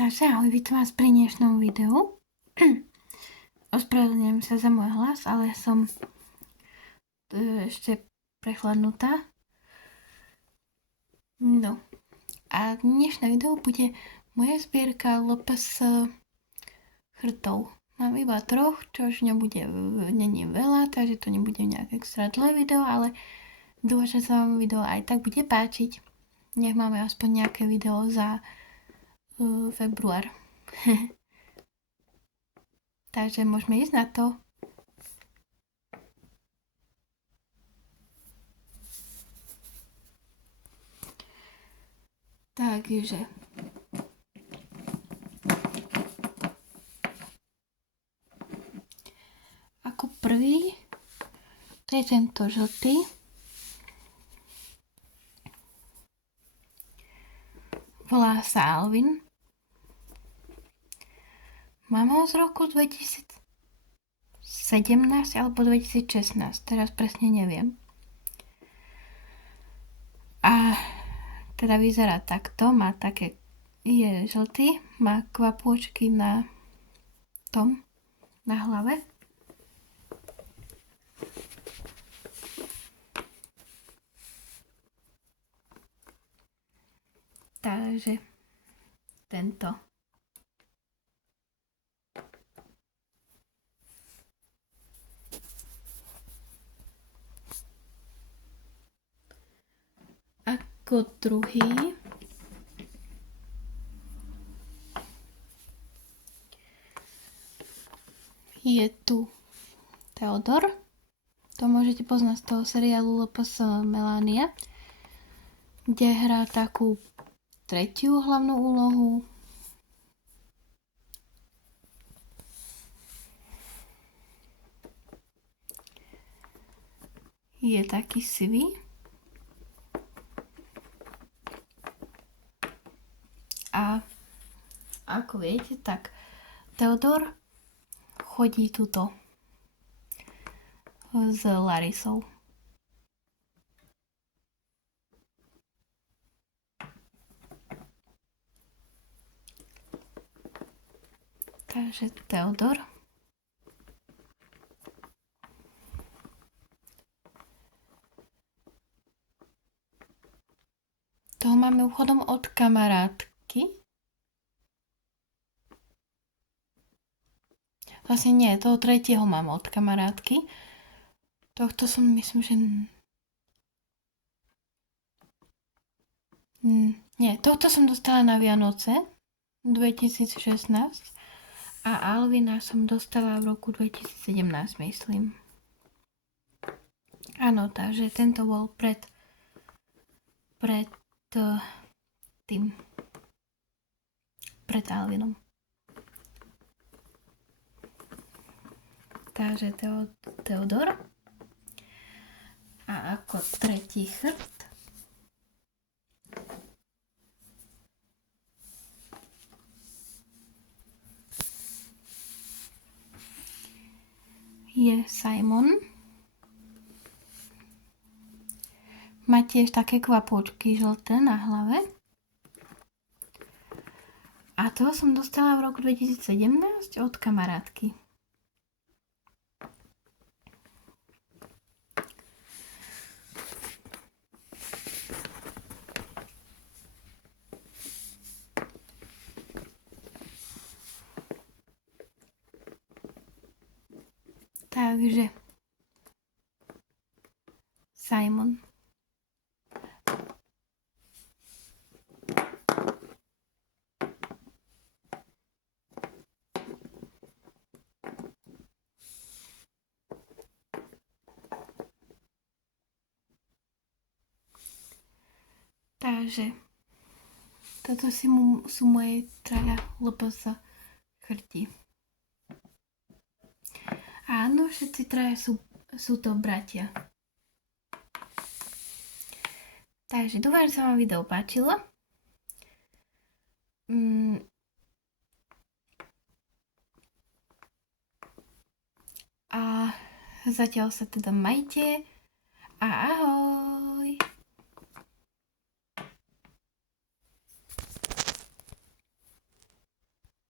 Takže ahoj, vítam vás pri dnešnom videu. Ospravedlňujem sa za môj hlas, ale som ešte prechladnutá. No a dnešné video bude moja zbierka LPS chrtov. Mám iba troch, čo už není veľa, takže to nebude nejaké extra dlhé video, ale dúfam, že sa vám video aj tak bude páčiť. Nech máme aspoň nejaké video za február. Takže môžeme ísť na to. Takže ako prvý to je tento žltý. Volá sa Alvin. Mám ho z roku 2017 alebo 2016, teraz presne neviem. A teda vyzerá takto, je žltý, má kvapôčky na hlave. Takže tento. Ako druhý je tu Theodor. To môžete poznať z toho seriálu LPS Melania, kde hrá takú tretiu hlavnú úlohu. Je taký sivý. A ako viete, tak Theodor chodí tuto s Larisou. Takže Theodor. Toho máme úchodom od kamarátky. Vlastne nie, toho tretieho mám od kamarátky. Tohto som myslím, že... Nie, tohto som dostala na Vianoce 2016 a Alvina som dostala v roku 2017, myslím. Áno, takže tento bol pred Alvinom. Takže Theodor. A ako tretí chrt je Simon. Má tiež také kvapôčky žlté na hlave. A toho som dostala v roku 2017 od kamarátky. Takže Simon. Takže toto sú moje traja LPS chrti. Áno, všetci traja sú to bratia. Takže dúfam, že sa vám video páčilo. A zatiaľ sa teda majte a ahoj!